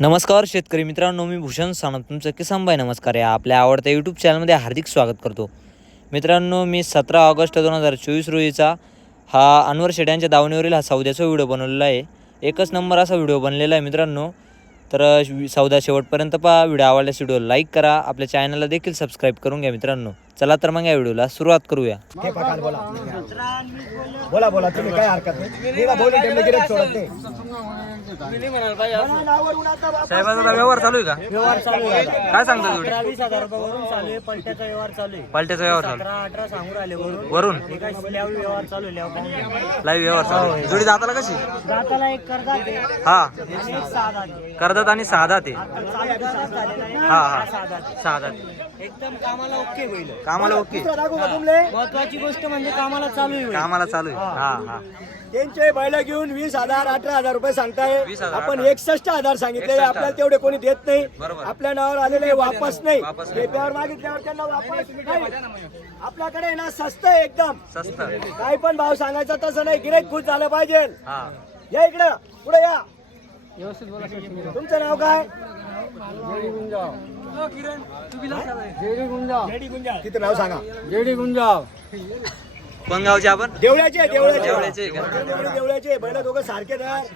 नमस्कार शेतकरी मित्रांनो मी भूषण सानप तुमचं किसान भाई नमस्कार या. आपल्या आवडत्या यूट्यूब चॅनलमध्ये हार्दिक स्वागत करतो. मित्रांनो मी सतरा ऑगस्ट दोन हजार चोवीस रोजीचा हा अनवर शेड्यांच्या दावणीवरील हा सौद्याचा व्हिडिओ बनवलेला आहे. एकच नंबर असा व्हिडिओ बनलेला आहे मित्रांनो. तर सौदा शेवटपर्यंत पहा. व्हिडिओ आवडल्यास व्हिडिओ लाईक करा. आपल्या चॅनलला देखील सबस्क्राईब करून घ्या मित्रांनो. चला तर मग या व्हिडिओला सुरुवात करूया. बोला. बोला बोला. तुम्ही काय हरकत नाही. साहेबाचा व्यवहार चालू आहे का? व्यवहार चालू आहे. काय सांगता वीस हजार रुपयावरून चालू आहे पलट्याचा व्यवहार चालू आहे. पालट्याचा व्यवहार चालू. अठरा अठरा सांगू राहिले वरून. वरून? स्लॅब व्यवहार चालू आहे लाईव्ह व्यवहार चालू आहे. जोडी दाताला कशी? दाताला एक करदात आहे. हा. आणि एक सहा दात आहे. करदात आणि सहा ते झालेला आहे. हा, हा. हा आहे. सहा दाते एकदम कामाला ओके होईल. कामाला ओके. महत्वाची गोष्ट म्हणजे कामाला चालू आहे. होईल. कामाला चालू आहे. हा हा. त्यांचे बैल घेऊन वीस हजार अठरा हजार रुपये सांगताय. 20,000, आपण 18,000. एकसष्ट हजार सांगितले 61,000. आपल्याला तेवढे कोणी देत नाही. बरोबर. आपल्या नावावर आलेले वापस नाही वापस नाही. पेप्यावर मागितल्यावर त्यांना वापस नाही. आपल्याकडे ना स्वस्त आहे एकदम. काही पण भाव सांगायचा तसं नाही. गिरेक खुश झालं पाहिजे. हा. या इकडं. पुढे या. तुमचं नाव काय? तिथं नाव सांगा. कोण गावचे आपण? देवळ्याचे देवळ्याचे. देवळ्याचे का? देवळी देवळ्याचे बैल दोघं सारखे धर.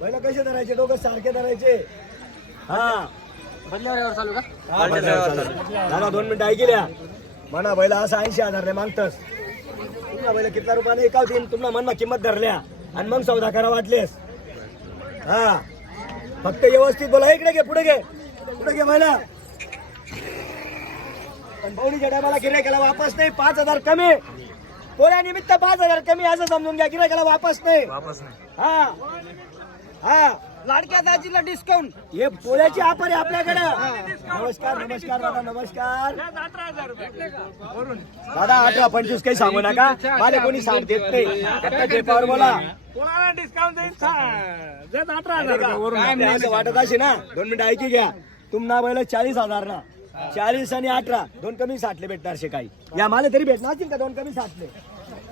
बैल कसे धरायचे? दोघं सारखे धरायचे. हा. व्यवहार चालू आहे. दादा दोन मिनिटं ऐकल्या म्हणा बैल असं ऐंशी हजार मागतस. तुमला बैल कितना रुपयाने एकावतील तुमला मनमा किंमत धरल्या. आणि मग सौदा करा वाटलेस. हा. फक्त व्यवस्थित बोला. इकडे घे पुढे घे. पुढे घे बैला. पण पौडीच्या टायमाला गिरायकाला वापस नाही. पाच हजार कमी. पोळ्यानिमित्त पाच हजार कमी असं समजून घ्या गिरायकाला वापस नाही. वापस नाही. हा. हा. लाडक्या दाजीला डिस्काउंट हे पोळ्याची आहे आपल्याकडे. नमस्कार नमस्कार दादा नमस्कार. दादा अठरा पंचवीस काही सांगू नका. मला कोणी सांग देत नाही. टेपावर बोला. आपल्याला असं वाटत असे ना दोन मिनिटं ऐकी घ्या. तुम्हाला बैल चाळीस हजार ना चाळीस आणि अठरा. दोन कमी साठले भेटणार शे काही या मला तरी भेटणार असतील का दोन कमी साठले?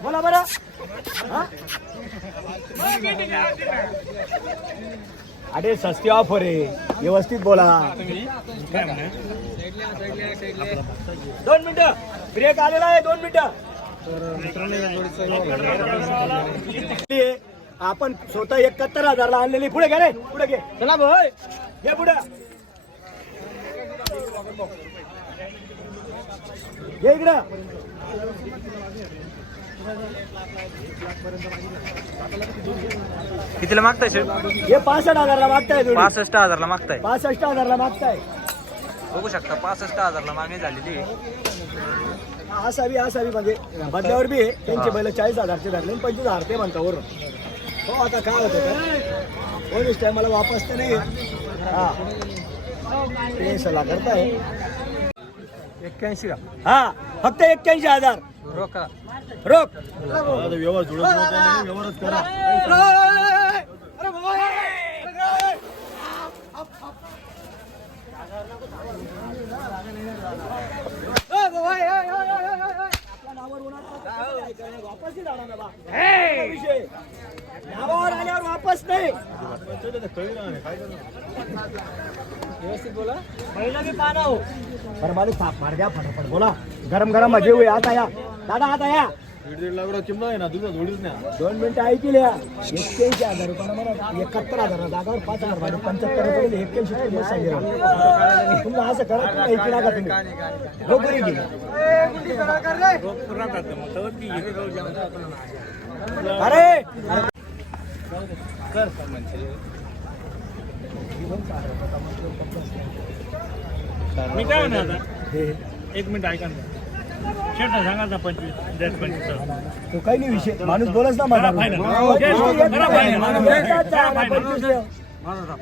बोला बरं. अरे सस्ती ऑफर आहे. व्यवस्थित बोला. दोन मिनिटं. ब्रेक आलेला आहे दोन मिनिटं. आपण स्वतः एकाहत्तर हजारला आणलेली. पुढे घे रे पुढे घे. चला भाई ये पुढे. इकडं. कितीला मागताय शेठ हे पासष्ट हजारला मागताय जोडी. पासष्ट हजारला मागताय. पासष्ट हजारला मागताय. बघू शकता पासष्ट हजारला मागणी झालेली आहे. असावी असावी म्हणजे बदल्यावर बी आहे. त्यांचे बैल चाळीस हजारचे धरले आणि पंचवीस हजार ते म्हणता वरून. हो आता काय होतं पोलीस टायमाला वापस तर नाही. हा. ते सल्ला करताय एक्क्याऐंशी का? हा फक्त एक्क्याऐंशी हजार. रोका रोख नावावर आल्यावर वापस नाही. व्यवस्थित बोला। पहिलं मी पाहणं हो। मार द्या फटाफट बोला। गरम गरम मज़े होई आता या। दादा आता या। दोन मिनिटं ऐकल्या एक्क्याऐंशी हज़ार रुपयाला म्हणा एकाहत्तर हज़ार जागावर पाच हज़ार भाडे पंच्याहत्तर रुपये एक्क्याऐंशी रुपये सांगितलं तुम्हाला असं करा तुम्ही। ऐकू नका तुम्ही हो बरी घे अरे! मी काय एक मिनिट ऐका ना. शेट सांगा ना पंचवीस द्या पंचवीस. तो काही नाही विषय. माणूस बोलच ना माझा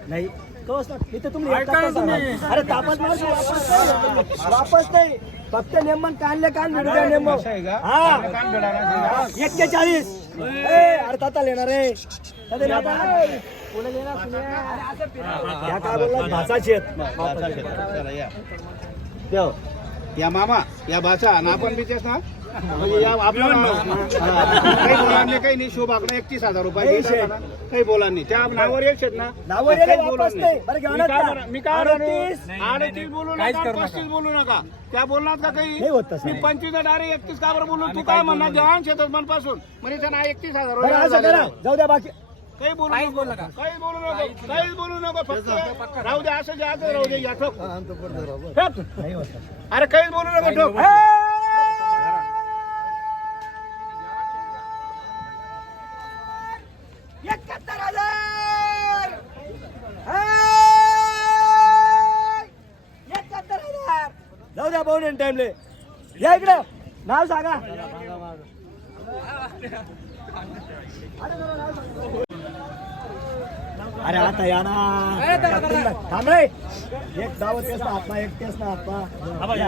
नाही. इथं तुम्ही एक. अरे तापत मारतो, वापस नाही वापस नाही. फक्त नेमन कानले कान भिडू द्या नेम हा एक्केचाळीस. अरे लेणार रे. त्या काय बोलला भाचाचे आहेत. या. मामा या भाषा आणि आपण बी तेच ना? म्हणजे या काही बोलांनी काही नाही एकतीस हजार रुपये काही. काही बोलांनी. त्या नावावर एकशेत ना. नावावर बोलत नाही. मी काय? अडतीस. बोलू नका पस्तीस बोलू नका. त्या बोलणार का काही. मी पंचवीस डायरेक्ट एकतीस का बरं बोलू तू काय म्हणणार? देवान शेतात मनपासून. म्हणजे ना एकतीस हजार बरं असं रुपये करा. जाऊ द्या बाकी काही बोलू नको. काही बोलू नको. काहीच बोलू नको. फक्त राहू दे असं जे असं राहू दे या ठोक. अरे काहीच बोलू नको ठोक. टाइमले. या इकडं. नाव सांगा. अरे आता या ना. थांब रे एक धावत तेच ना आत्मा. एक तेच ना. हा आत्मा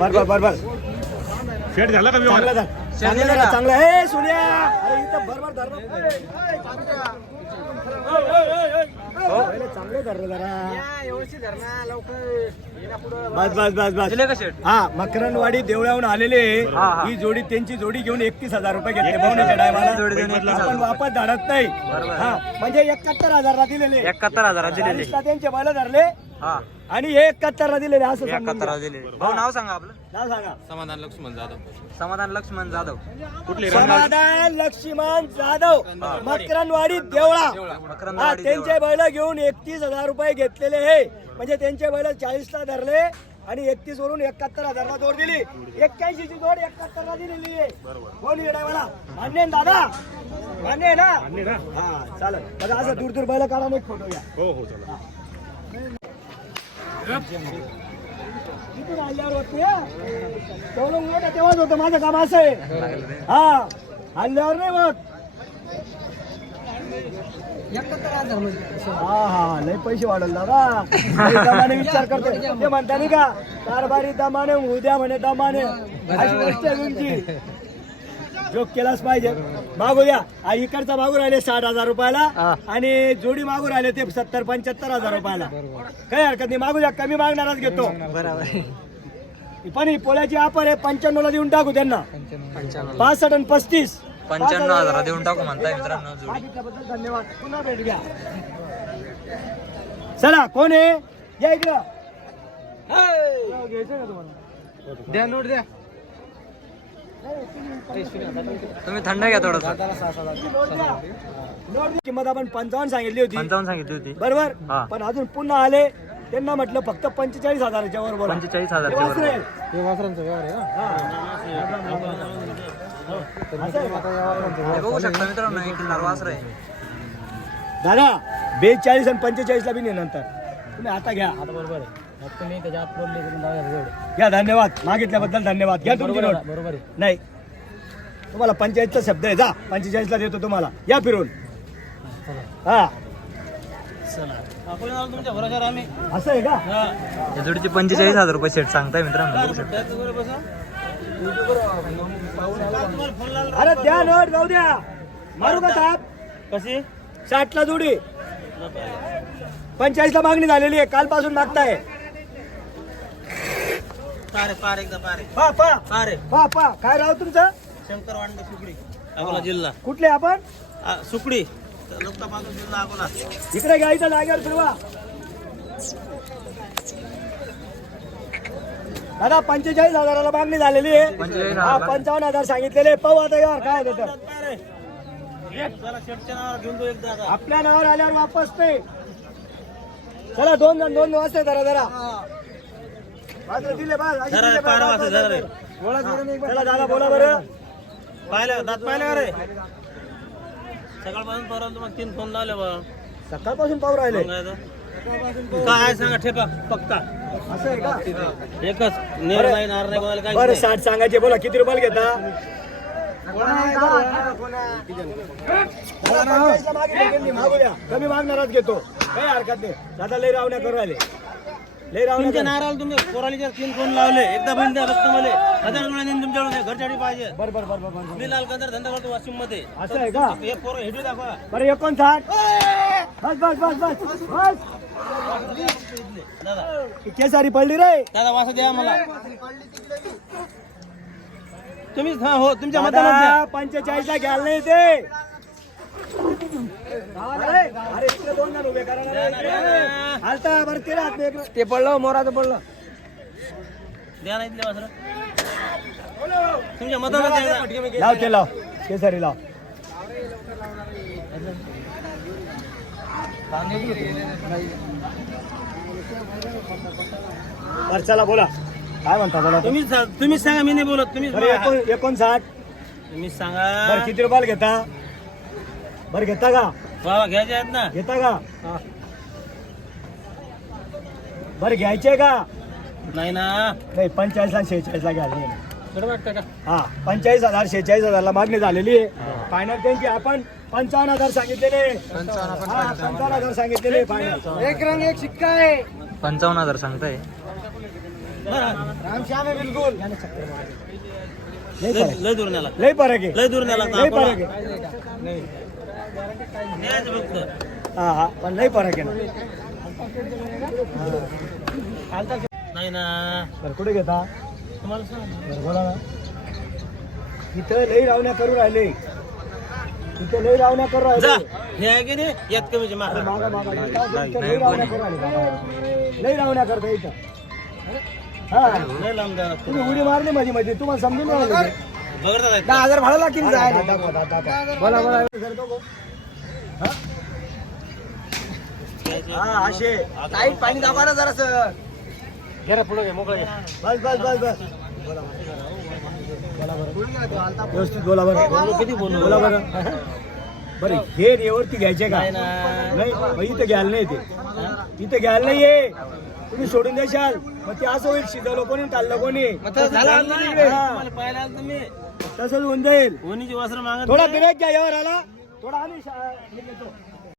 बर बर बर बर. शेट झाला का चांगला. चांगला. हे सोन्या अरे इथं बरोबर धर पहिले चांगले धर रे जरा बस बस बस बस. दिले का शेट हा मकरनवाडी देवळाहून आलेले हा, हा. ही जोडी त्यांची जोडी घेऊन एकतीस हजार रुपये घेतले भाऊनीच्या टायमाला जोडी देऊन 31,000. आपण वापस धाडत नाही. हा म्हणजे एकाहत्तर हजारला दिलेले. एकाहत्तर दिलेले. चाळीसला त्यांचे बैल धरले. हा. आणि हे एकाहत्तरला दिलेले असं समजून एकाहत्तर घ्या. दिलेले. भाऊ नाव सांगा आपलं. नाव सांगा. समाधान लक्ष्मण जाधव. समाधान लक्ष्मण जाधव. समाधान लक्ष्मण जाधव. मकरनवाडी देवळा. हा मकरंदवाडी त्यांचे बैल घेऊन एकतीस हजार रुपये घेतलेले हे. म्हणजे त्यांचे बैल चाळीस ला धरले आणि एकतीस वरून एकाहत्तर हजारला जोड दिली. एक्क्याऐंशी ची जोड एकाहत्तर ला दिलेली आहे. कोण येणार मला मान्य आहे ना दादा? मान्य आहे ना? हा चालेल. बघा असं दूर दूर बैल काढा मग फोटो घ्या. हो हो चला आल्यावर तेव्हाच होतं माझं काम असं आहे. हा हल्ल्यावर नाही होत. हा हा लय पैसे वाढवले दादा. दमाने विचार करतो. ते म्हणता नाही का कारभारी दमाने उद्या म्हणे दमाने. अशी गोष्ट आहे तुमची. जोक केलाच पाहिजे. मागू द्या आ, इकडचा मागू राहिले साठ हजार रुपयाला आणि जोडी मागू राहिले ते सत्तर पंच्याहत्तर हजार रुपयाला. काही हरकत नाही. मागू द्या कमी मागणारच घेतो. पण ही पोळ्याची ऑफर आहे. पंच्याण्णव ला देऊन टाकू त्यांना. पासष्ट आणि पस्तीस. पंच्याण्णव हजारात देऊन टाकू म्हणताय मित्रांनो जोडी. धन्यवाद. पुन्हा भेट घ्या. चला कोण आहे? या इकडं. घ्यायचं का तुम्हाला? द्या नोट द्या. तुम्ही थंड घ्या थोडस. किंमत आपण पंचावन्न सांगितली होती पंचावन्न सांगितली होती बरोबर हा. पण अजून पुन्हा आले त्यांना म्हटलं फक्त पंचेचाळीस हजाराच्या वर बोला पंचेचाळीस हे हजारच्या वासरे वर. आहेत. असं आहे का? हे बघू शकता मित्रांनो एक नरवासर आहे दादा बेचाळीस आणि पंचेचाळीस ला बी नाही नंतर तुम्ही आता घ्या आता बरोबर घ्या धन्यवाद. मागितल्याबद्दल धन्यवाद. घ्या तुमची नोट. बरोबर नाही. तुम्हाला पंचायतचा शब्द आहे जा. पंचेचाळीस ला देतो तुम्हाला. या फिरून. हा. असं आहे का? या जोडीचे पंचेचाळीस हजार रुपये सेट सांगताय मित्रांनो बघू शकता. अरे द्या नोट जाऊ द्या. मारू का साहेब कशी? साठ ला जोडी. पंचाळीस ला मागणी झालेली आहे. कालपासून मागताय. पारे पार एकदा पारे. पा पा. पारे. पा पा. काय राव तुमचं? शंकर वांड सुकडी. अकोला जिल्हा. कुठले आपण? आ, सुकडी. लोकतापासून जिल्हा अकोला इकडे घ्यायचं जागेवर फिरवा. दादा पंचेचाळीस हजाराला मागणी झालेली आहे. 45,000 हा पंचावन्न हजार सांगितलेले पाहू आता यावर काय होतं तर. पारे. चला शेटच्या नावावर घेऊन तो एकदा आता. आपल्या नावावर आल्यावर वापस नाही चला दोन जण दोन वाजता जरा जरा. पारा बस, वाजले, बस, जरा रे. चला दादा बोला बरं. पाहिलं दात पाहिलं का रे? सकाळपासून पर्यंत मग तीन फोन लावले बा. सकाळपासून पाहू राहिले. मग काय? काय आहे सांगा ठेपा पक्का. असं आहे का? एकच नेर नाही नार नाही कोणाला काहीच बरं नाही. साठ सांगायचे बोला किती रुपयाला घेता? दादा, त्यांनी, मागू द्या कमी मागणारच घेतो. काही हरकत नाही. दादा लय रावण्या करू राहिले. तुमच्या नाराला तुम्ही पोरालीच्या तीन फोन लावले. एकदा बंद द्या फक्त मला. हजार देईन तुमच्याकडे घरच्यासाठी पाहिजे. बरं बरं बरं बरं मी लाल कंदर धंदा करतो वाशिममध्ये असं आहे का? हे पोरं हेडू दाखवा. बरं एकोणसाठ. बस बस बस बस बस. केसारी पडली रे. दादा वासा द्या मला. तुम्हीच हा हो तुमच्या मतानं द्या पंचेचाळीस ला घ्याल नाही ते. अरे इकडे दोन जण उभे करा बरं ते राहत पडलं मोराचं पडलं. द्या नाही दिल्या वासरं. तुमच्या ना. लाव ते लाव. केसरी लाव. बरं चला बोला. काय म्हणता बोला तुम्हीच सा- तुम्हीच सांगा मी नाही बोलत. बरं. एकोण एकोणसाठ. तुम्हीच बरं सांगा किती रुपयाला घेता? बरं घेता का? बाबा घ्यायचे आहेत ना. घेता का? बरं घ्यायचे का? नाही ना. नाही पंचेचाळीस ला शेहेचाळीस ला घ्यायला बरं वाटतं का? हा पंचेचाळीस हजार शेहेचाळीस हजारला मागणी झालेली. आहे फायनल त्यांची आपण पंचावन्न हजार सांगितलेले. हा पंचावन्न हजार सांगितलेले फायनल एक रंग एक शिक्का आहे. पंचावन्न हजार सांगताय. रामश्याम आहे बिलकुल. लय दूर नेला लय फरक आहे. लय दूर नेला लय फरक आहे. हा हा. पण लय फरक आहे ना. नाही ना. बरं कुठे घेता? तुम्हाला सांग. बरं बोला ना. इथं लई रावण्या करू राहिले. इथं लई रावण्या करू राहिले. हे आहे की नाही? यात कमीचे मागा? मागा लई रावण्या करू राहिले. लई रावण्या करता इथं. हा. लय लांब. तुम्ही उडी मारली मध्ये मध्ये तुम्हाला समजून नाही दहा हजार भाडं लागतील जायला. बोला बोला. हा? असे. लाइट पाणी दाबा ना जरा सर. घे पुढं घे, मोकळं घे. बस बस बस बस. बोला बरं. व्यवस्थित बोला बरं. किती बोललो? बोला बरं. बरं हे रेवरती घ्यायचे का? नाही इथं घ्यायला नाही ते. इथं घ्यायला नाहीये. तुम्ही सोडून देशाल. मग ते असं होईल शिजवलं कोणी काढलं कोणी. झालं तसंच होऊन जाईल कोणीची वासरं मागत थोडा. ब्रेक घ्या यावर आला थोडा आम्ही शा- हे घेतो.